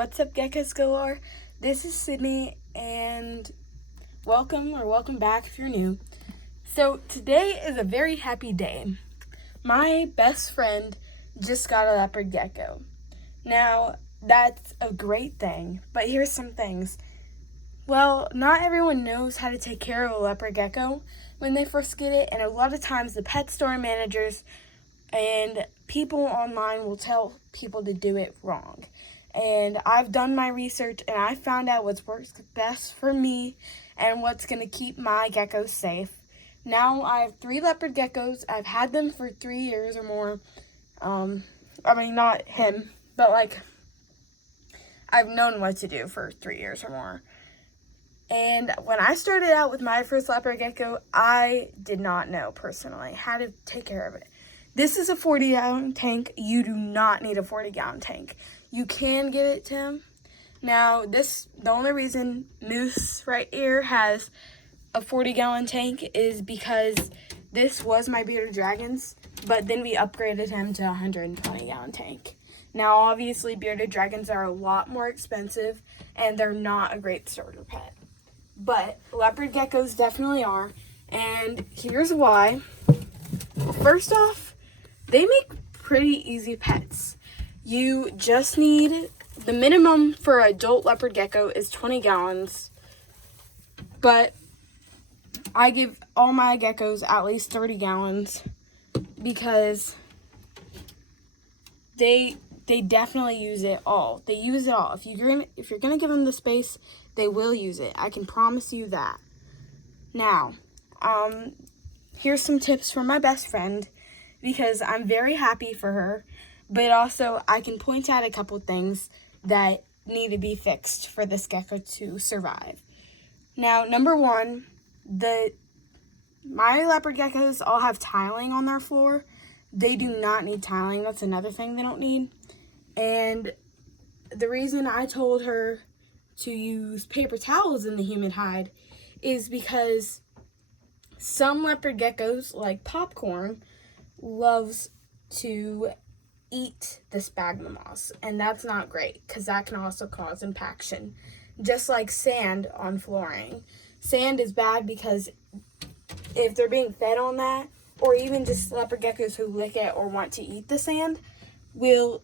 What's up, Geckos galore? This is Sydney, and welcome back if you're new. So today is a very happy day. My best friend just got a leopard gecko. Now, that's a great thing, but here's some things. Well, not everyone knows how to take care of a leopard gecko when they first get it, and a lot of times the pet store managers and people online will tell people to do it wrong. And I've done my research and I found out what works best for me and what's going to keep my geckos safe. Now I have 3 leopard geckos. I've had them for 3 years or more. Not him, but I've known what to do for 3 years or more. And when I started out with my first leopard gecko, I did not know personally how to take care of it. This is a 40-gallon tank. You do not need a 40-gallon tank. You can give it to him. Now, the only reason Moose right here has a 40-gallon tank is because this was my bearded dragon's, but then we upgraded him to a 120-gallon tank. Now, obviously, bearded dragons are a lot more expensive, and they're not a great starter pet. But leopard geckos definitely are, and here's why. First off, they make pretty easy pets. You just need, the minimum for an adult leopard gecko is 20 gallons, but I give all my geckos at least 30 gallons because they definitely use it all. They use it all. If you're gonna give them the space, they will use it. I can promise you that. Now, here's some tips from my best friend because I'm very happy for her, but also I can point out a couple things that need to be fixed for this gecko to survive. Now, number one, my leopard geckos all have tiling on their floor. They do not need tiling. That's another thing they don't need. And the reason I told her to use paper towels in the humid hide is because some leopard geckos, like Popcorn, loves to eat the sphagnum moss, and that's not great because that can also cause impaction, just like sand on flooring. Sand is bad because if they're being fed on that, or even just leopard geckos who lick it or want to eat the sand, will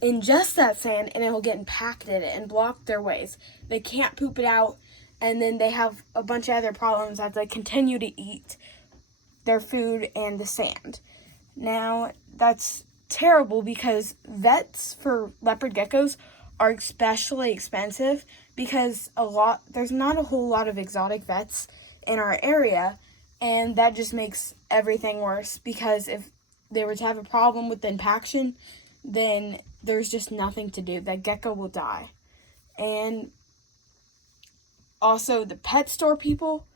ingest that sand and it will get impacted and block their ways. They can't poop it out, and then they have a bunch of other problems as they continue to eat their food and the sand. Now, that's terrible because vets for leopard geckos are especially expensive because there's not a whole lot of exotic vets in our area, and that just makes everything worse because if they were to have a problem with the impaction, then there's just nothing to do. That gecko will die. And also, the pet store people,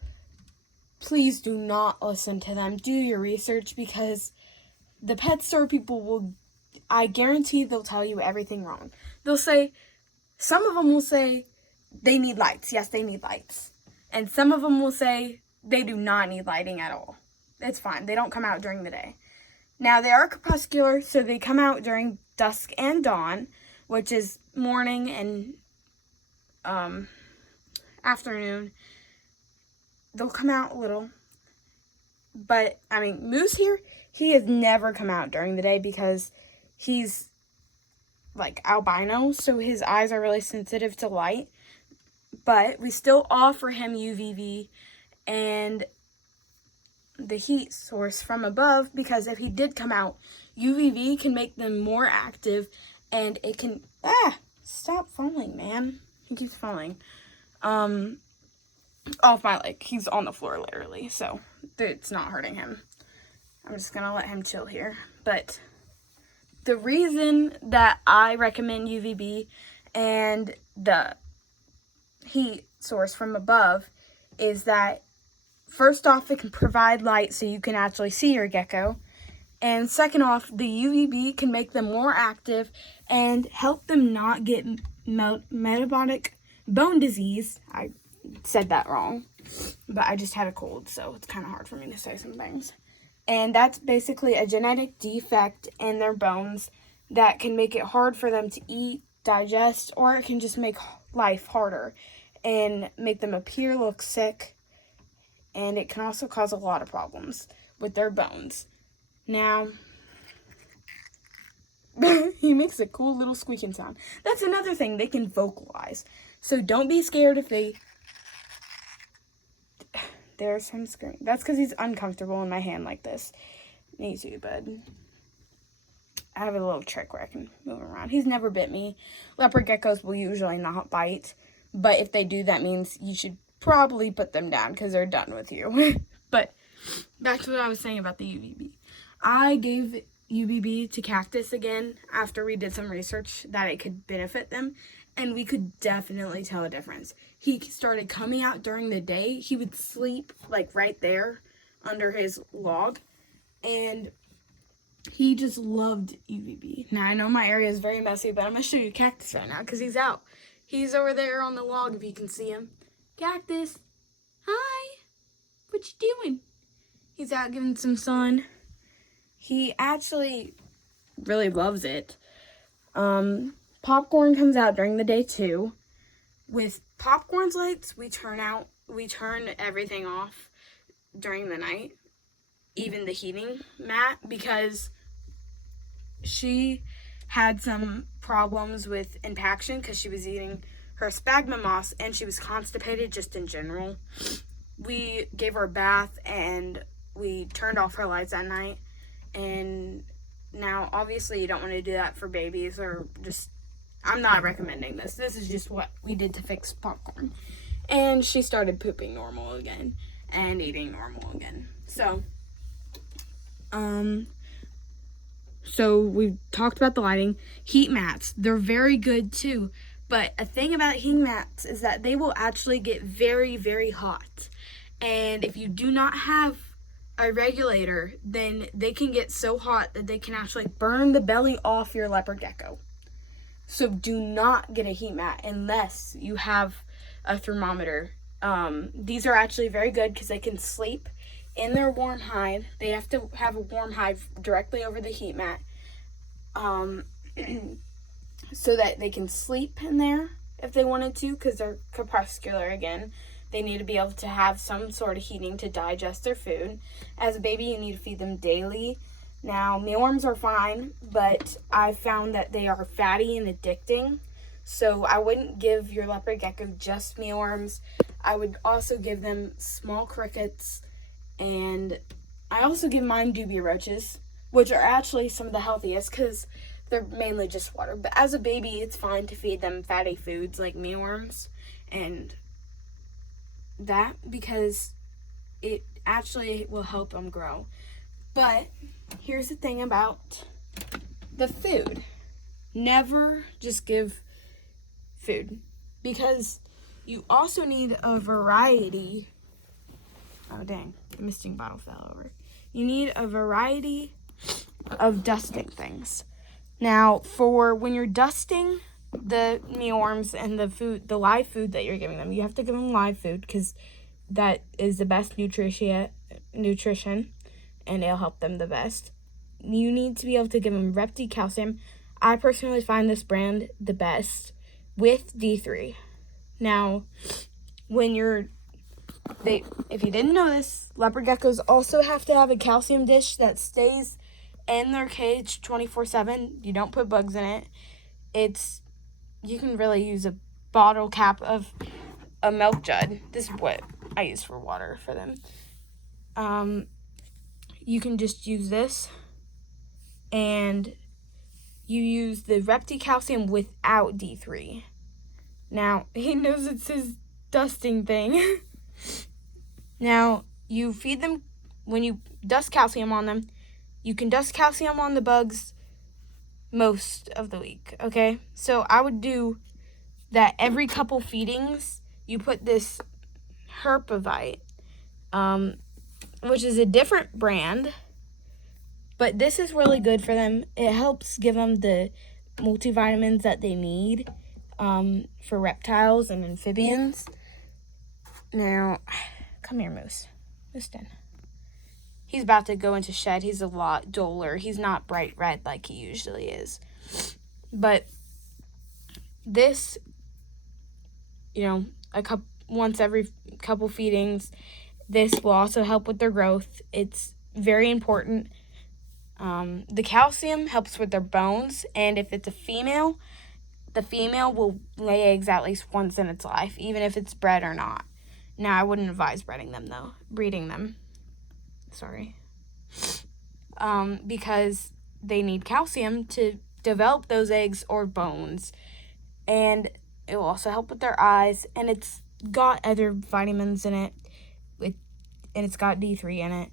please do not listen to them. Do your research because the pet store people I guarantee they'll tell you everything wrong. Some of them will say they need lights. Yes, they need lights. And some of them will say they do not need lighting at all. It's fine. They don't come out during the day. Now, they are crepuscular, so they come out during dusk and dawn, which is morning and afternoon. They'll come out a little. But, Moose here, he has never come out during the day because he's albino, so his eyes are really sensitive to light. But we still offer him UVB and the heat source from above because if he did come out, UVB can make them more active and it can... Stop falling, man. He keeps falling. Off my leg. He's on the floor, literally, so it's not hurting him. I'm just gonna let him chill here. But the reason that I recommend UVB and the heat source from above is that, first off, it can provide light so you can actually see your gecko. And second off, the UVB can make them more active and help them not get metabolic bone disease. I said that wrong, but I just had a cold, so it's kind of hard for me to say some things. And that's basically a genetic defect in their bones that can make it hard for them to eat digest, or it can just make life harder and make them appear look sick, and it can also cause a lot of problems with their bones. Now, he makes a cool little squeaking sound. That's another thing, they can vocalize. So don't be scared if they... There's him screaming. That's because he's uncomfortable in my hand like this. Me too, bud. I have a little trick where I can move him around. He's never bit me. Leopard geckos will usually not bite. But if they do, that means you should probably put them down because they're done with you. But back to what I was saying about the UVB. I gave UVB to cactus again after we did some research that it could benefit them. And we could definitely tell a difference. He started coming out during the day. He would sleep like right there under his log. And he just loved UVB. Now, I know my area is very messy, but I'm going to show you Cactus right now because he's out. He's over there on the log if you can see him. Cactus, hi. What you doing? He's out getting some sun. He actually really loves it. Popcorn comes out during the day too. With Popcorn's lights, we turn everything off during the night. Even the heating mat, because she had some problems with impaction because she was eating her sphagnum moss and she was constipated just in general. We gave her a bath and we turned off her lights at night. And now, obviously, you don't want to do that for babies or just... I'm not recommending this. This is just what we did to fix Popcorn. And she started pooping normal again and eating normal again. So we've talked about the lighting. Heat mats, they're very good too. But a thing about heat mats is that they will actually get very, very hot. And if you do not have a regulator, then they can get so hot that they can actually burn the belly off your leopard gecko. So do not get a heat mat unless you have a thermometer. These are actually very good because they can sleep in their warm hide. They have to have a warm hide directly over the heat mat, so that they can sleep in there if they wanted to, because they're crepuscular again. They need to be able to have some sort of heating to digest their food. As a baby, you need to feed them daily. Now, mealworms are fine, but I found that they are fatty and addicting. So I wouldn't give your leopard gecko just mealworms. I would also give them small crickets, and I also give mine dubia roaches, which are actually some of the healthiest because they're mainly just water. But as a baby, it's fine to feed them fatty foods like mealworms and that, because it actually will help them grow. But here's the thing about the food. Never just give food, because you also need a variety. Oh, dang. The misting bottle fell over. You need a variety of dusting things. Now, for when you're dusting the mealworms and the live food that you're giving them, you have to give them live food because that is the best nutrition, and it'll help them the best. You need to be able to give them Repti calcium. I personally find this brand the best with D3. Now, if you didn't know this, leopard geckos also have to have a calcium dish that stays in their cage 24/7. You don't put bugs in it. You can really use a bottle cap of a milk jug. This is what I use for water for them. You can just use this, and you use the Repti calcium without D3. Now, he knows it's his dusting thing. Now, you feed them, when you dust calcium on them, you can dust calcium on the bugs most of the week, okay? So I would do that every couple feedings. You put this Herpavite, which is a different brand, but this is really good for them. It helps give them the multivitamins that they need for reptiles and amphibians. Now, come here, Moose. Moose-den. He's about to go into shed. He's a lot duller. He's not bright red like he usually is. But this, once every couple feedings, this will also help with their growth. It's very important. The calcium helps with their bones, and if it's a female, the female will lay eggs at least once in its life, even if it's bred or not. Now, I wouldn't advise breeding them. Sorry. Because they need calcium to develop those eggs or bones. And it will also help with their eyes, and it's got other vitamins in it, and it's got D3 in it.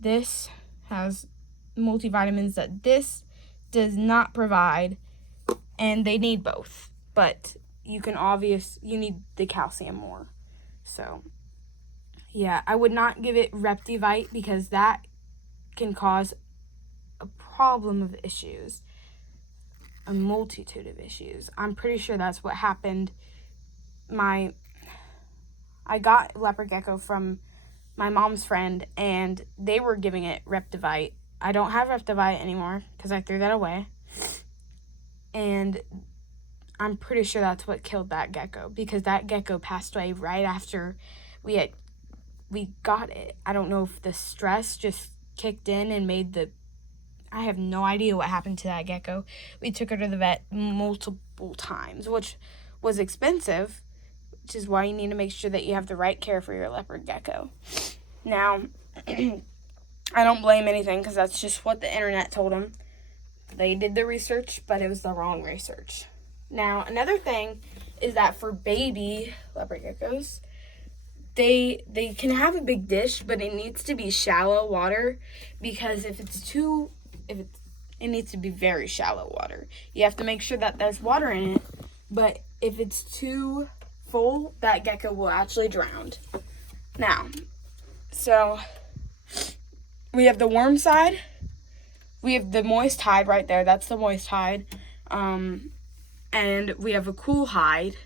This has multivitamins that this does not provide, and they need both, but you need the calcium more. So yeah, I would not give it Reptivite because that can cause a problem of issues, a multitude of issues. I'm pretty sure that's what happened. I got leopard gecko from my mom's friend, and they were giving it Reptivite. I don't have Reptivite anymore because I threw that away. And I'm pretty sure that's what killed that gecko, because that gecko passed away right after we got it. I don't know if the stress just kicked in and I have no idea what happened to that gecko. We took her to the vet multiple times, which was expensive, which is why you need to make sure that you have the right care for your leopard gecko. Now, I don't blame anything because that's just what the internet told them. They did the research, but it was the wrong research. Now, another thing is that for baby leopard geckos, they can have a big dish, but it needs to be shallow water, because it needs to be very shallow water. You have to make sure that there's water in it, but if it's too full, that gecko will actually drown. Now, so we have the warm side. We have the moist hide right there. That's the moist hide. And we have a cool hide.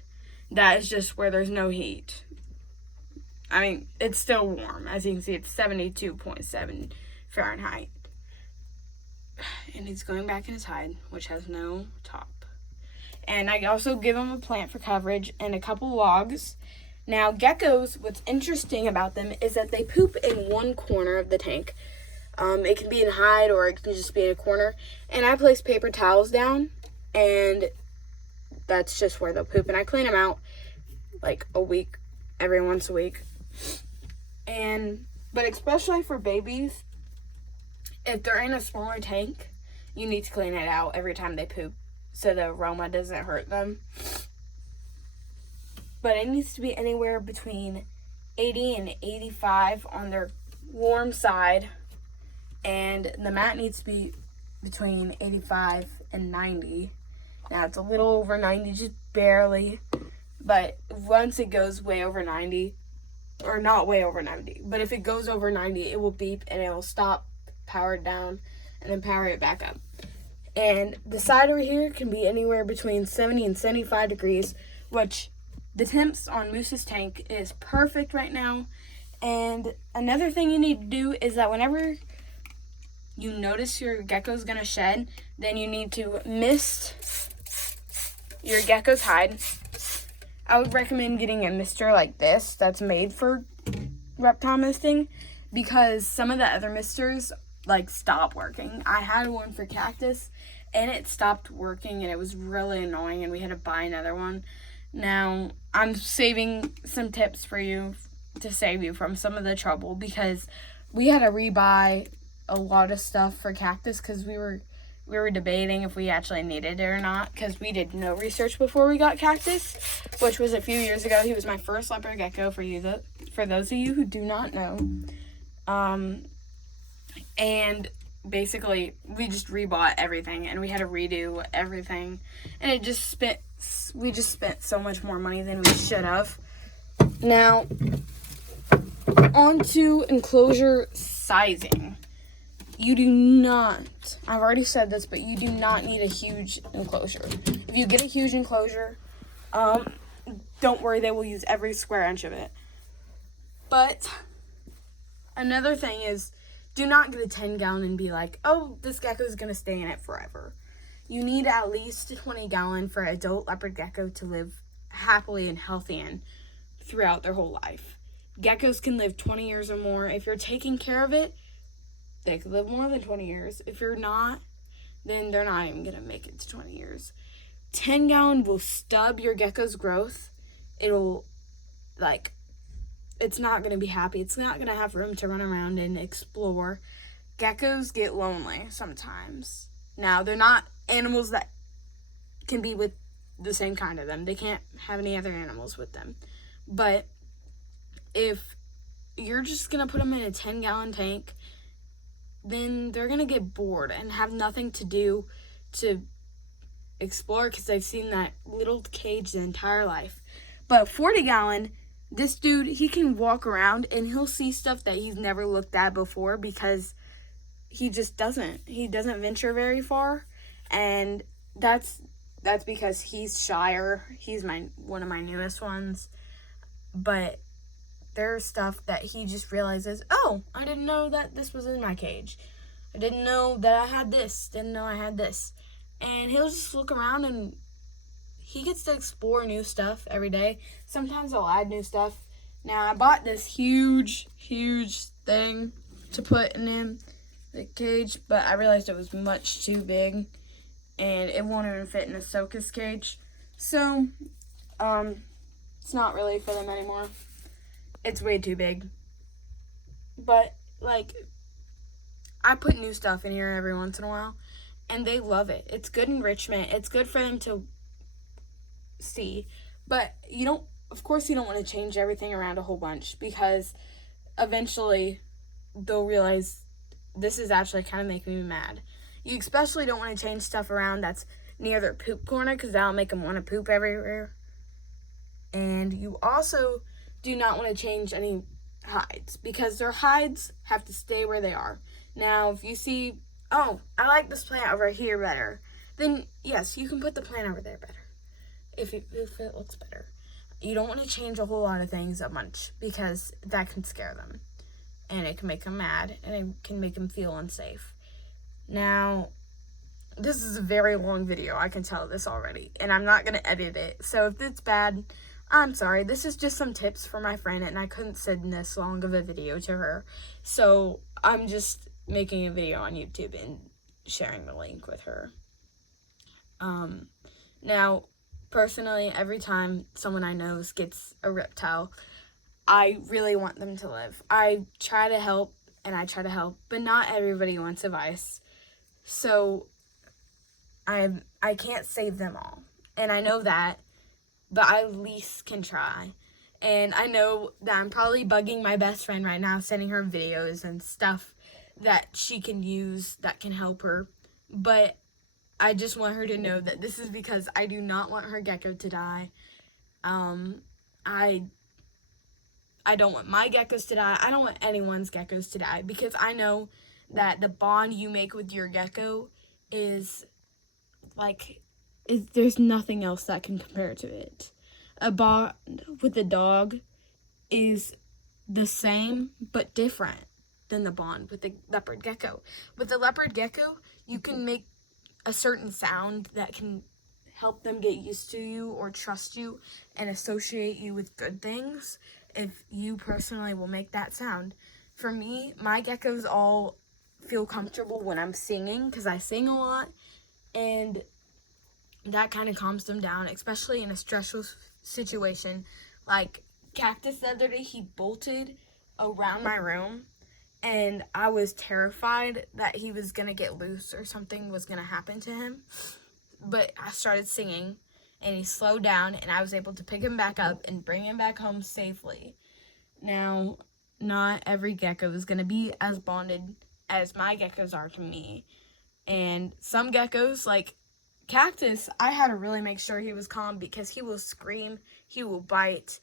That is just where there's no heat. I mean, it's still warm. As you can see, it's 72.7 Fahrenheit. And he's going back in his hide, which has no top. And I also give him a plant for coverage and a couple logs. Now, geckos, what's interesting about them is that they poop in one corner of the tank. It can be in hide or it can just be in a corner. And I place paper towels down, and that's just where they'll poop. And I clean them out like every once a week. But especially for babies, if they're in a smaller tank, you need to clean it out every time they poop so the aroma doesn't hurt them. But it needs to be anywhere between 80 and 85 on their warm side, and the mat needs to be between 85 and 90. Now, it's a little over 90, just barely, but once it goes way over 90, or not way over 90, but if it goes over 90, it will beep and it will stop, power it down, and then power it back up. And the side over here can be anywhere between 70 and 75 degrees, which the temps on Moose's tank is perfect right now. And another thing you need to do is that whenever you notice your gecko's gonna shed, then you need to mist your gecko's hide. I would recommend getting a mister like this that's made for reptile misting, because some of the other misters stop working. I had one for cactus and it stopped working, and it was really annoying, and we had to buy another one. Now, I'm saving some tips for you to save you from some of the trouble, because we had to rebuy a lot of stuff for cactus because we were debating if we actually needed it or not, because we did no research before we got cactus, which was a few years ago. He was my first leopard gecko, for those of you who do not know. And basically we just rebought everything, and we had to redo everything, and we just spent so much more money than we should have. Now, on to enclosure sizing. You do not, I've already said this, but you do not need a huge enclosure. If you get a huge enclosure, don't worry, they will use every square inch of it. But another thing is, do not get a 10-gallon and be like, oh, this gecko is going to stay in it forever. you need at least a 20-gallon for adult leopard gecko to live happily and healthy in throughout their whole life. Geckos can live 20 years or more. If you're taking care of it, they could live more than 20 years. If you're not, then they're not even going to make it to 20 years. 10-gallon will stub your gecko's growth. It'll, it's not going to be happy. It's not going to have room to run around and explore. Geckos get lonely sometimes. Now, they're not animals that can be with the same kind of them. They can't have any other animals with them. But if you're just going to put them in a 10-gallon tank, then they're going to get bored and have nothing to do to explore because they've seen that little cage the entire life. But 40-gallon, this dude, he can walk around and he'll see stuff that he's never looked at before because he just doesn't. He doesn't venture very far, and that's because he's shyer. He's one of my newest ones. But there's stuff that he just realizes, oh, I didn't know that this was in my cage. I didn't know that I had this. Didn't know I had this. And he'll just look around and he gets to explore new stuff every day. Sometimes I'll add new stuff. Now, I bought this huge thing to put in the cage, but I realized it was much too big and it won't even fit in a Soka's cage. So, it's not really for them anymore. It's way too big. But, I put new stuff in here every once in a while, and they love it. It's good enrichment. It's good for them to see. But of course you don't want to change everything around a whole bunch, because eventually they'll realize this is actually kind of making me mad. You especially don't want to change stuff around that's near their poop corner, because that'll make them want to poop everywhere. And you also do not want to change any hides, because their hides have to stay where they are. Now, if you see, oh, I like this plant over here better, then yes, you can put the plant over there better, if it looks better. You don't want to change a whole lot of things a bunch, because that can scare them, and it can make them mad, and it can make them feel unsafe. Now, this is a very long video, I can tell this already, and I'm not going to edit it, so if it's bad, I'm sorry. This is just some tips for my friend, and I couldn't send this long of a video to her, so I'm just making a video on YouTube and sharing the link with her. Now, personally, every time someone I know gets a reptile, I really want them to live. I try to help, but not everybody wants advice. So, I can't save them all. And I know that, but I at least can try. And I know that I'm probably bugging my best friend right now, sending her videos and stuff that she can use that can help her. But I just want her to know that this is because I do not want her gecko to die. I don't want my geckos to die. I don't want anyone's geckos to die, because I know that the bond you make with your gecko is there's nothing else that can compare to it. A bond with a dog is the same but different than the bond with the leopard gecko. With the leopard gecko, you can make a certain sound that can help them get used to you or trust you and associate you with good things if you personally will make that sound. For me, my geckos all feel comfortable when I'm singing, because I sing a lot, and that kind of calms them down, especially in a stressful situation. Like Cactus the other day, he bolted around my room, and I was terrified that he was going to get loose or something was going to happen to him. But I started singing, and he slowed down, and I was able to pick him back up and bring him back home safely. Now, not every gecko is going to be as bonded as my geckos are to me. And some geckos, like Cactus, I had to really make sure he was calm, because he will scream, he will bite,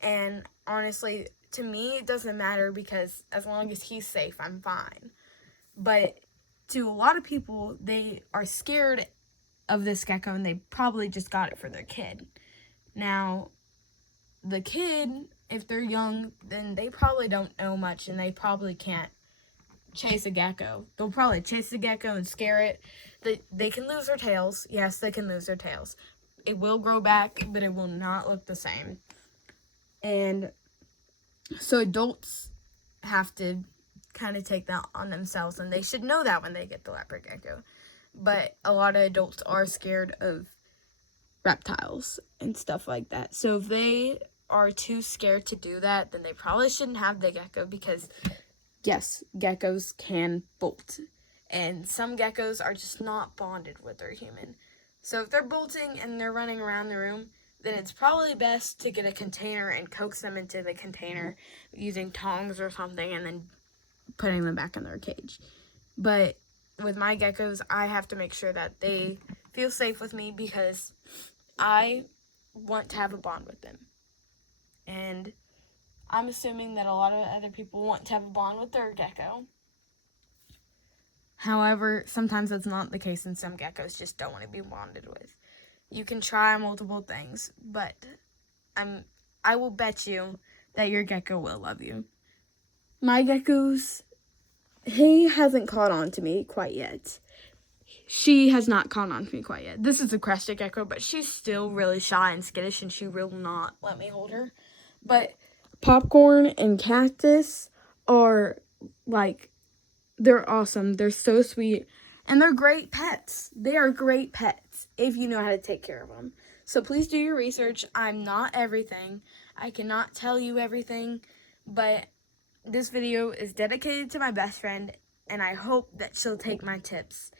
and honestly, to me, it doesn't matter, because as long as he's safe, I'm fine. But to a lot of people, they are scared of this gecko, and they probably just got it for their kid. Now, the kid, if they're young, then they probably don't know much, and they probably can't chase a gecko. They'll probably chase the gecko and scare it. They can lose their tails. Yes, they can lose their tails. It will grow back, but it will not look the same. And so adults have to kind of take that on themselves, and they should know that when they get the leopard gecko. But a lot of adults are scared of reptiles and stuff like that. So if they are too scared to do that, then they probably shouldn't have the gecko, because yes, geckos can bolt. And some geckos are just not bonded with their human. So if they're bolting and they're running around the room, then it's probably best to get a container and coax them into the container using tongs or something, and then putting them back in their cage. But with my geckos, I have to make sure that they feel safe with me, because I want to have a bond with them. And I'm assuming that a lot of other people want to have a bond with their gecko. However, sometimes that's not the case, and some geckos just don't want to be bonded with. You can try multiple things, but I will bet you that your gecko will love you. My geckos, he hasn't caught on to me quite yet. She has not caught on to me quite yet. This is a crested gecko, but she's still really shy and skittish, and she will not let me hold her. But Popcorn and Cactus are, like, they're awesome. They're so sweet. And they're great pets. They are great pets if you know how to take care of them. So please do your research. I'm not everything. I cannot tell you everything. But this video is dedicated to my best friend, and I hope that she'll take my tips,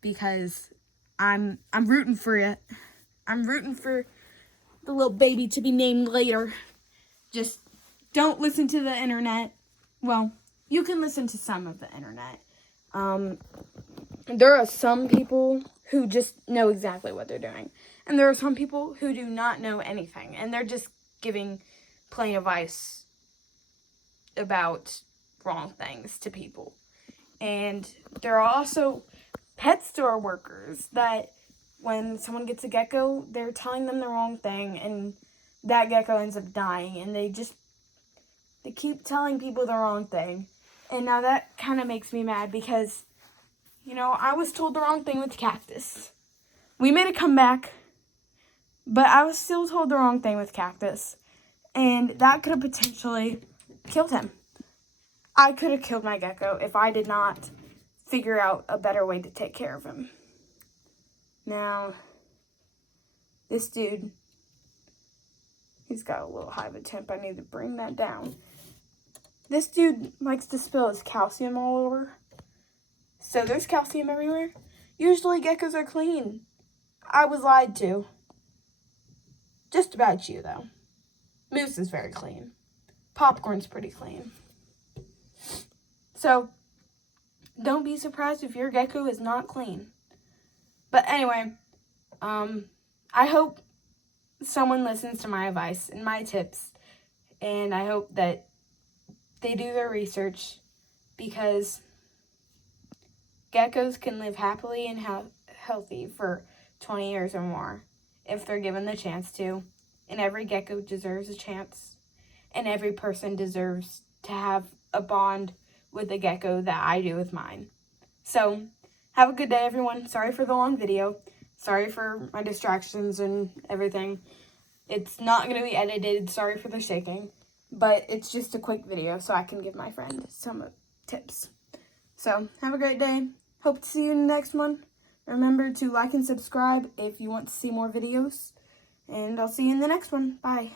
because I'm rooting for you. I'm rooting for the little baby to be named later. Just don't listen to the internet. Well, you can listen to some of the internet. There are some people who just know exactly what they're doing. And there are some people who do not know anything. And they're just giving plain advice about wrong things to people. And there are also pet store workers that when someone gets a gecko, they're telling them the wrong thing, and that gecko ends up dying, and they keep telling people the wrong thing. And now that kind of makes me mad, because, you know, I was told the wrong thing with Cactus. We made a comeback, but I was still told the wrong thing with Cactus, and that could have potentially killed him. I could have killed my gecko if I did not figure out a better way to take care of him. Now, this dude, he's got a little high of a temp. I need to bring that down. This dude likes to spill his calcium all over. So there's calcium everywhere. Usually geckos are clean. I was lied to. Just about you, though. Moose is very clean. Popcorn's pretty clean. So, don't be surprised if your gecko is not clean. But anyway, I hope someone listens to my advice and my tips. And I hope that they do their research, because geckos can live happily and healthy for 20 years or more if they're given the chance to. And every gecko deserves a chance. And every person deserves to have a bond with a gecko that I do with mine. So, have a good day, everyone. Sorry for the long video. Sorry for my distractions and everything. It's not going to be edited. Sorry for the shaking. But it's just a quick video so I can give my friend some tips. So, have a great day. Hope to see you in the next one. Remember to like and subscribe if you want to see more videos. And I'll see you in the next one. Bye.